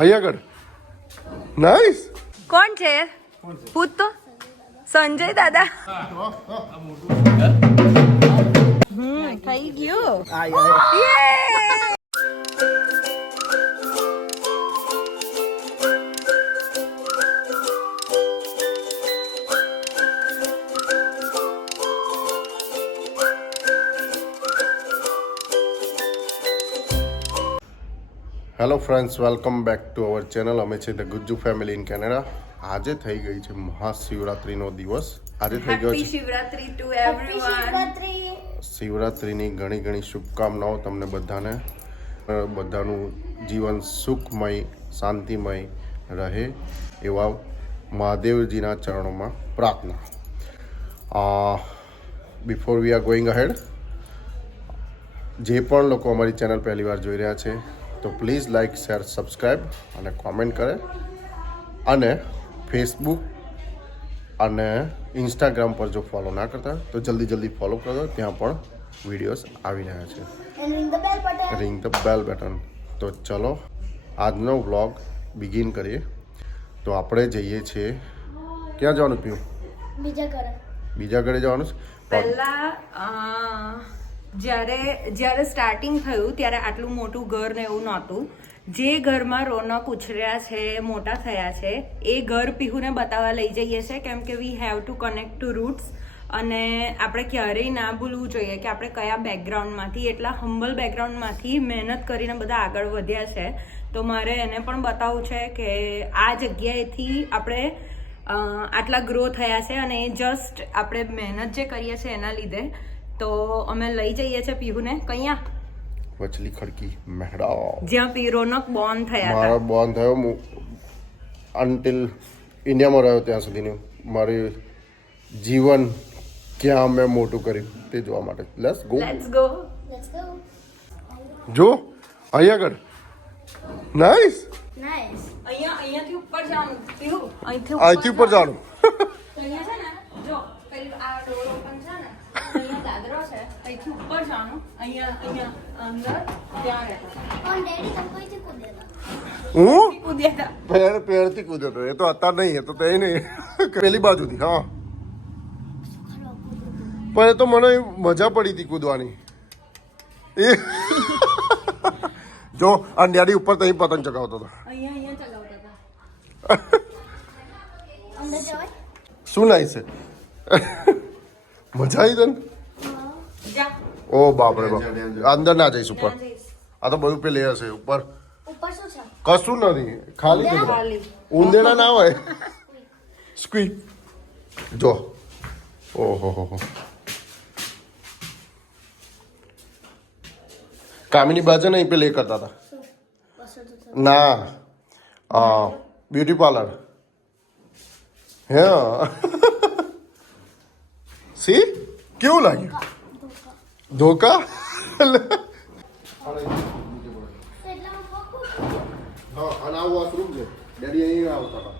અહીંયા આગળ નાઈસ. કોણ છે? પૂછ તો. સંજય દાદા. થઈ ગયું. Hello friends, welcome back to our channel. અમે છે the Gujju family in Canada. આજે થઈ ગઈ છે મહાશિવરાત્રિનો દિવસ. આજે થઈ ગયો છે શિવરાત્રી ટુ એવરીવન. શિવરાત્રિની ઘણી ઘણી શુભકામનાઓ તમને બધાને. બધાનું જીવન સુખમય શાંતિમય રહે એવા મહાદેવજીના ચરણોમાં પ્રાર્થના. Before we are going ahead, જે પણ લોકો અમારી ચેનલ પહેલી વાર જોઈ રહ્યા છે તો પ્લીઝ લાઇક, શેર, સબસ્ક્રાઈબ અને કોમેન્ટ કરે. અને ફેસબુક અને ઇન્સ્ટાગ્રામ પર જો ફોલો ના કરતા તો જલ્દી ફોલો કરો. ત્યાં પણ વિડીયોઝ આવી રહ્યા છે. Ring the bell button. તો ચલો આજનો વ્લોગ બિગિન કરીએ. તો આપણે જઈએ છીએ, ક્યાં જવાનું પીવું? બીજા ઘરે જવાનું છે. પહેલા જ્યારે સ્ટાર્ટિંગ થયું ત્યારે આટલું મોટું ઘર ને એવું નહોતું. જે ઘરમાં રોનક ઉછર્યા છે, મોટા થયા છે, એ ઘર પીહુને બતાવવા લઈ જઈએ છીએ. કેમ કે we have to connect to roots. અને આપણે ક્યારેય ના ભૂલવું જોઈએ કે આપણે કયા બેકગ્રાઉન્ડમાંથી, એટલા હમ્બલ બેકગ્રાઉન્ડમાંથી મહેનત કરીને બધા આગળ વધ્યા છે. તો મારે એને પણ બતાવવું છે કે આ જગ્યાએથી આપણે આટલા ગ્રો થયા છે અને એ જસ્ટ આપણે મહેનત જે કરીએ છીએ એના લીધે. તો અમે લઈ જઈએ છીએ પીહુને કયા વચલી ખડકી મહેડા, જ્યાં રોનક બોર્ન થયા મારો બોર્ન થયો અનટિલ ઇન્ડિયામાં રહ્યો ત્યાં સુધીનું મારી જીવન ક્યાં મેં મોટું કર્યું તે જોવા માટે. Let's go. જો અહીંયા આગળ નાઈસ. અહીંયાથી ઉપર જવાનું પીહુ. અહીંથી ઉપર જવાનું. અહીંયા છે ને, જો પેલી આ ડોર ઓપન છે ને, અહીંયા દાદરો છે, અહીંથી ઉપર જવાનું. અહીંયા અંદર ત્યાં રહેતા. હું કૂદ્યા હતા. પેરથી કૂદ્યો હતો. એ તો અત્યારે નહીં, એ તો તે નહીં, પેલી બાજુથી. હા, પણ એ તો મને મજા પડી હતી કૂદવાની. એ જો અંડિયાળી ઉપર તો પતંગ ચગાવતો હતો. અહીંયા ચગાવતા હતા. શું લાઈ છે? મજા આવી તને? જા ઓ બાપરે બાપ, અંદર ના જઈશ ઉપર. આ તો બધું પેલી હશે ઉપર. કશું નથી, ખાલી ખાલી. ઉંદેડા ના હોય. સ્ક્વી જો. ઓહો હો. કામિની બાજુ નહીં પેલે કરતા હતા ના, બ્યુટી પાર્લર. હે સી કેવું લાગ્યું? ધોકા. હા, અને આવું વોશરૂમ છે. ડેડી અહીં આવતા હતા.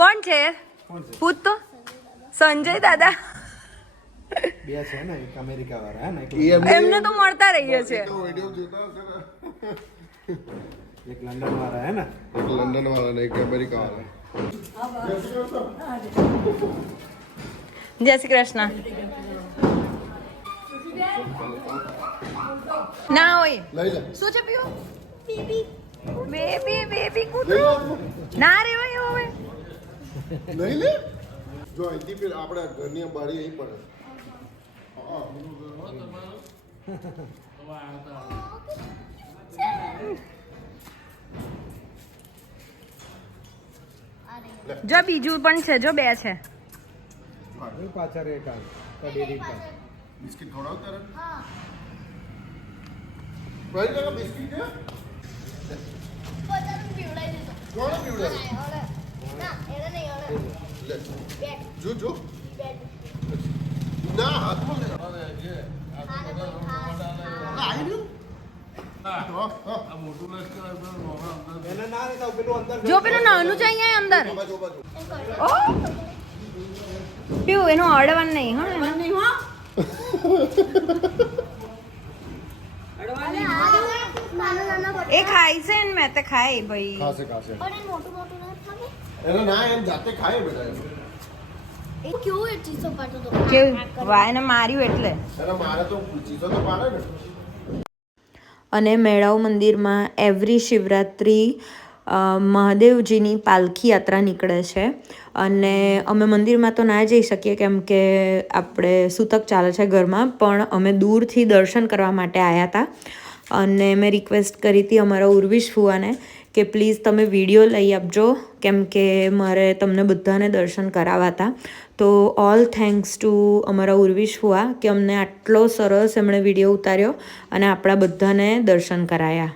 કોણ છે? પૂછ તો. સંજય દાદા. બે છે ને, એક અમેરિકા વાળા હે ને, એમને તો મળતા રહીએ છે. એક લંડન વાળા હે ને. એક લંડન વાળા ને એક અમેરિકા વાળા. જય શ્રી કૃષ્ણ. ના હોય. લઈ લે. શું છે પીવું? બેબી કૂતરો. ના રેવાય હવે. લઈ લે. જો અહીંથી પેલા આપણે ઘરની બારી અહીં પડે. જો બીજું પણ છે, જો બે છે. પાછળ એક ડેરી બિસ્કિટ ખવડાવ તારે? ભાઈ કાકા બિસ્કિટ છે? કોણે પીવડાવ્યું? લે. જો ના હાથમાં લે. આવી ગયું? એને ના રહેતા પેલું અંદર જો પેલું નાનું છે અહીંયા અંદર. બાજુ ઓ પીવું એનું અડવાનું નહીં. હા જાતે ખાય ભાઈ. ખાશે ખાશે પણ એ મોટું મોટું ના ખાવે એને ના એમ જાતે ખાય બેટા એ કેવું એ ચીસો પાડતો તો કેવું વાયને માર્યું એટલે. એને મારે તો ચીજો તો પાડે ને. અને મેળાવ મંદિરમાં એવરી શિવરાત્રિ મહાદેવજીની પાલખી યાત્રા નીકળે છે અને અમે મંદિરમાં તો ના જઈ શકીએ કેમ કે આપણે સૂતક ચાલે છે ઘરમાં, પણ અમે દૂરથી દર્શન કરવા માટે આવ્યા હતા અને મેં રિક્વેસ્ટ કરી હતી અમારા ઉર્વિશ ફુવાને કે પ્લીઝ તમે વિડીયો લઈ આપજો કેમ કે મારે તમને બધાને દર્શન કરાવવા હતા. તો ઓલ થેન્ક્સ ટુ અમારા ઉર્વિશ ફુવા કે અમને આટલો સરસ એમણે વિડીયો ઉતાર્યો અને આપણા બધાને દર્શન કરાયા.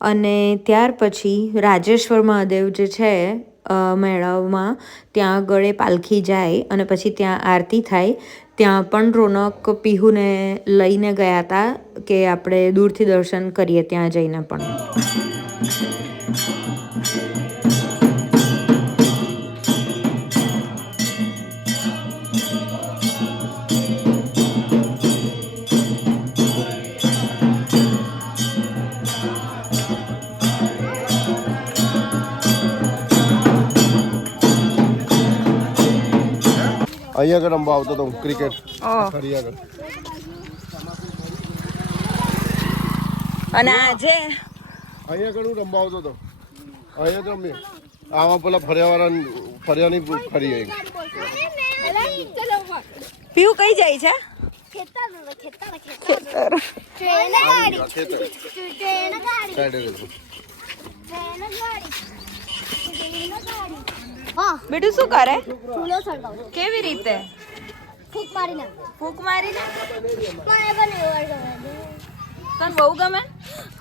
અને ત્યાર પછી રાજેશ્વર મહાદેવ જે છે મેળામાં ત્યાં આગળ એ પાલખી જાય અને પછી ત્યાં આરતી થાય. ત્યાં પણ રોનક પીહુને લઈને ગયા હતા કે આપણે દૂરથી દર્શન કરીએ ત્યાં જઈને પણ. અહીંયા આગળ રમવા આવતો હતો ક્રિકેટ ફરી આગળ. અને આજે અહીંયા આગળ હું રમવા આવતો હતો. અહીંયા જ રમીએ. આમાં પેલા ફર્યાની ફરી આવી. પીવું કઈ જાય છે? બેટું શું કરે? કેવી રીતે? ફૂક મારીને ફૂંક મારીને? પણ એ પણ તને બહુ ગમે?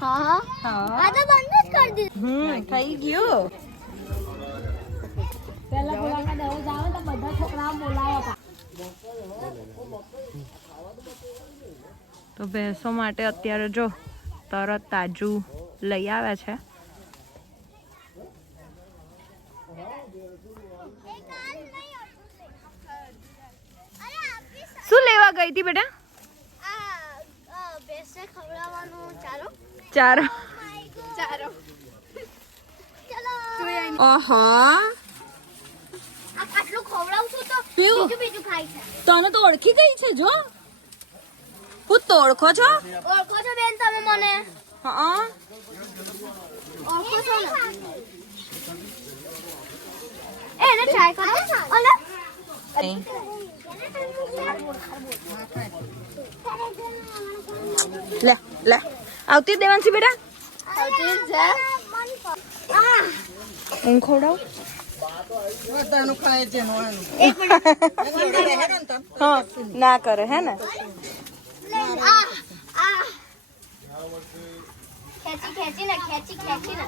હા આ તો બંધ જ કરી દીધું. થઈ ગયું. પહેલા બોલાવા દેવું જાવ તો બધા છોકરાઓ બોલાયા હતા. તો ભેંસો માટે અત્યારે જો તરત તાજું લઈ આવે છે. શું લેવા ગઈ હતી બેટા? બેસે ખવડાવવાનું ચાલો ચારો. ચાલો આહા, આટલું ખવડાવું છું તો પીવું? બીજું ખાય છે. તને તો ઓળખી ગઈ છે જો. હું તો ઓળખો છો? ઓળખો છો બેન તમે મને? હા ઓળખો છો ને? એને ટ્રાય કરો. ઓલે લે લે આવતી દેવાંશી બેટા. હું ખવડાવું? હા ના કરે હે ને? ખેંચી ને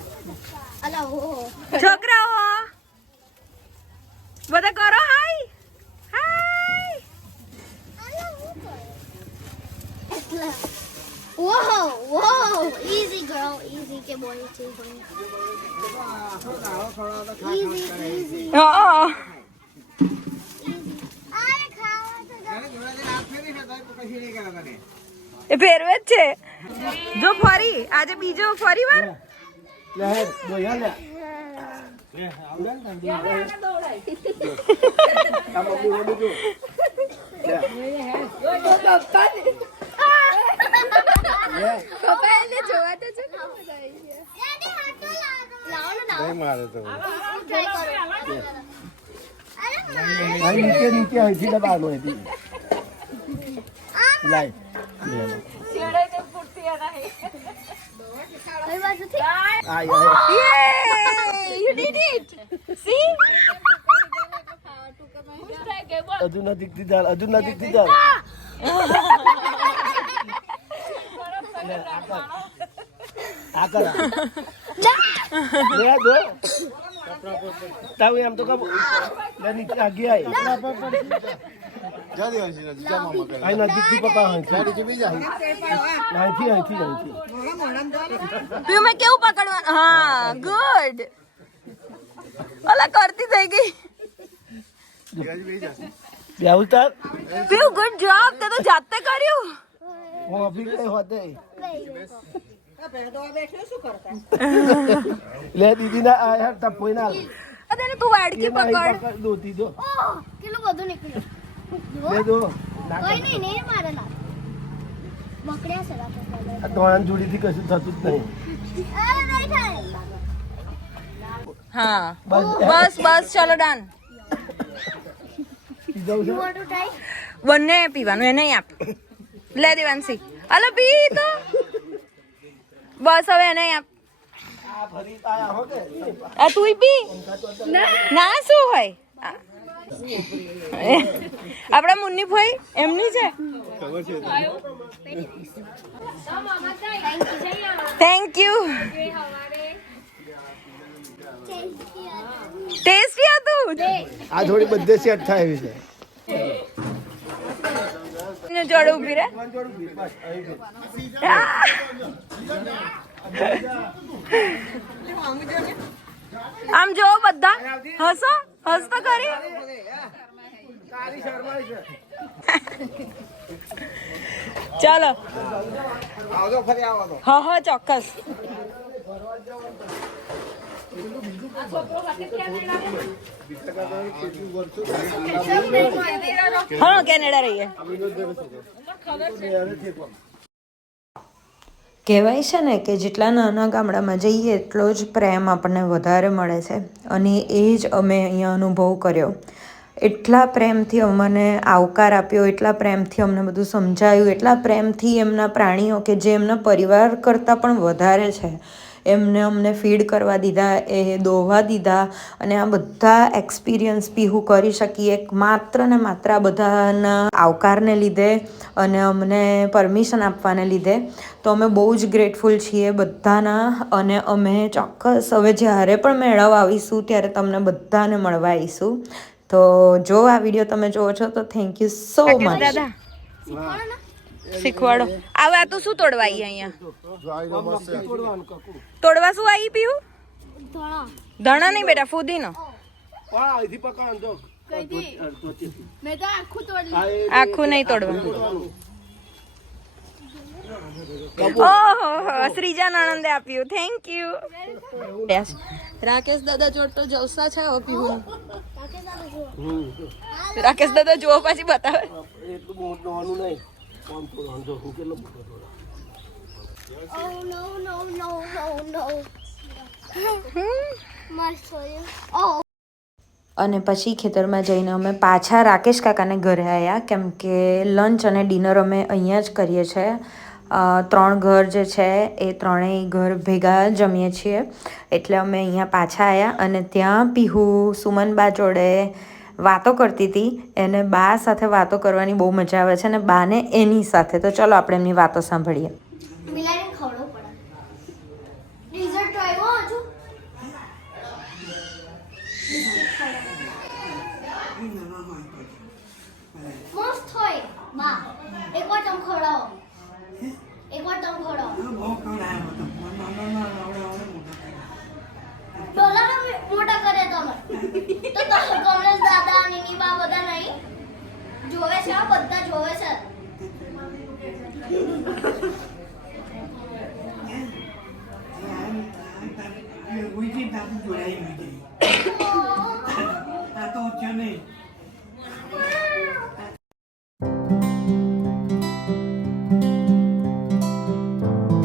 અલા હો છોકરાઓ બધા કરો હાય હાય. Whoa, easy girl, easy के बोल चीज easy હા आए खाओ तो એ ફેરવે જ છે. જો ફરી આજે બીજો ફરી વાર લાવો તારે તો Try करो. અહીં નીચે નીચે અહીંથી દબાવવાનું અહીંથી લાય કઈ બાજુથી? You did it. See? હજુ નજીકથી ચાલ હજુ નજીકથી ચાલ આ કરા લે દો તાવ એમ તો કબ લે નીચે આગે આય જા દે આઈ નજીકથી પપ્પા હોય છે બીજા અહીંથી અહીંથી અહીંથી પીયું મેં કેવું પકડવાનું હા ગુડ ઓલા કરતી થઈ ગઈ બે ઉતાર પીયું ગુડ જોબ તે તો જાતે કર્યું હું અભી કઈ હોતે લે દીદી ના આ યાર ટપોઈ ના અરે તું વાડકી પકડ દોતી દો કેટલું બધું નીકળ્યું. લે દો કોઈ નહીં નહીં મારે ના મકડ્યા છે રાતો. આ દોણાન જોડીથી કશું થતું જ નહીં અરે નહીં થાય. હા બસ બસ ચલો ડન પીધો છે You want to try? બંને પીવાનું એ નહીં આપ લે દેવાંશી હાલો પી તો બસ હવે એને આપ આ ફરી આયા હો કે આ તુંય પી ના શું હોય આપડા મુન્ની ભાઈ એમની છે થેન્ક યુ ટેસ્ટી હતું આ થોડી બધે સેટ થાય એવી છે જોડે ઉભી રે આમ જો બધા હસો હસ તો કરી ચાલો હા હા ચોક્કસ હા કેનેડા રહીએ કહેવાય છે ને કે જેટલા નાના ગામડામાં જઈએ એટલો જ પ્રેમ આપણને વધારે મળે છે અને એ જ અમે અહીંયા અનુભવ કર્યો એટલા પ્રેમથી અમને આવકાર આપ્યો એટલા પ્રેમથી અમને બધું સમજાયું એટલા પ્રેમથી એમના પ્રાણીઓ કે જે એમના પરિવાર કરતાં પણ વધારે છે એમને અમને ફીડ કરવા દીધા એ દોવા દીધા અને આ બધા એક્સપિરિયન્સ બી હું કરી શકી એક માત્ર ને માત્ર આ બધાના આવકારને લીધે અને અમને પરમિશન આપવાને લીધે તો અમે બહુ જ ગ્રેટફુલ છીએ બધાના અને અમે ચોક્કસ હવે જ્યારે પણ મેળાવા આવીશું ત્યારે તમને બધાને મળવા આવીશું તો જો આ વિડીયો તમે જોવો છો તો થેન્ક યુ સો મચ દાદા શીખવાડો આવે આ તો શું તોડવા આવી અહીંયા તોડવા શું આવી પીવું ધણા નહીં બેટા ફૂદીનો આખું નહીં તોડવાનું ઓહો શ્રીજા નણંદે આપ્યું થેન્ક યુ રાકેશ દાદા જોડ તો જલસા છે હવે પીવું રાકેશ દાદા જોવો પછી બતાવે Oh no no no no no. Must show you. Oh. અને પછી ખેતરમાં જઈને અમે પાછા રાકેશ કાકાને ઘરે આવ્યા કેમ કે લંચ અને ડિનર અમે અહીંયા જ કરીએ છીએ 3 ઘર જે છે એ ત્રણેય ઘર ભેગા જમીએ છીએ એટલે અમે અહીંયા પાછા આવ્યા અને ત્યાં પીહુ સુમનબા જોડે વાતો કરતી હતી એને બા સાથે વાતો કરવાની બહુ મજા આવે છે અને બાને એની સાથે તો ચલો આપણે એમની વાતો સાંભળીએ મિલાઈને ખવડાવવું પડે. રિઝલ્ટ આવ્યો હજુ? મસ્ત હોય બા. એકવાર તમે ખવડાવો. એકવાર તમે ખવડાવો. ડોલાને મોટા કરે તમે. તો કમલેશ દાદા નીની બા બધા નહીં જોવે છે બધા જોવે છે.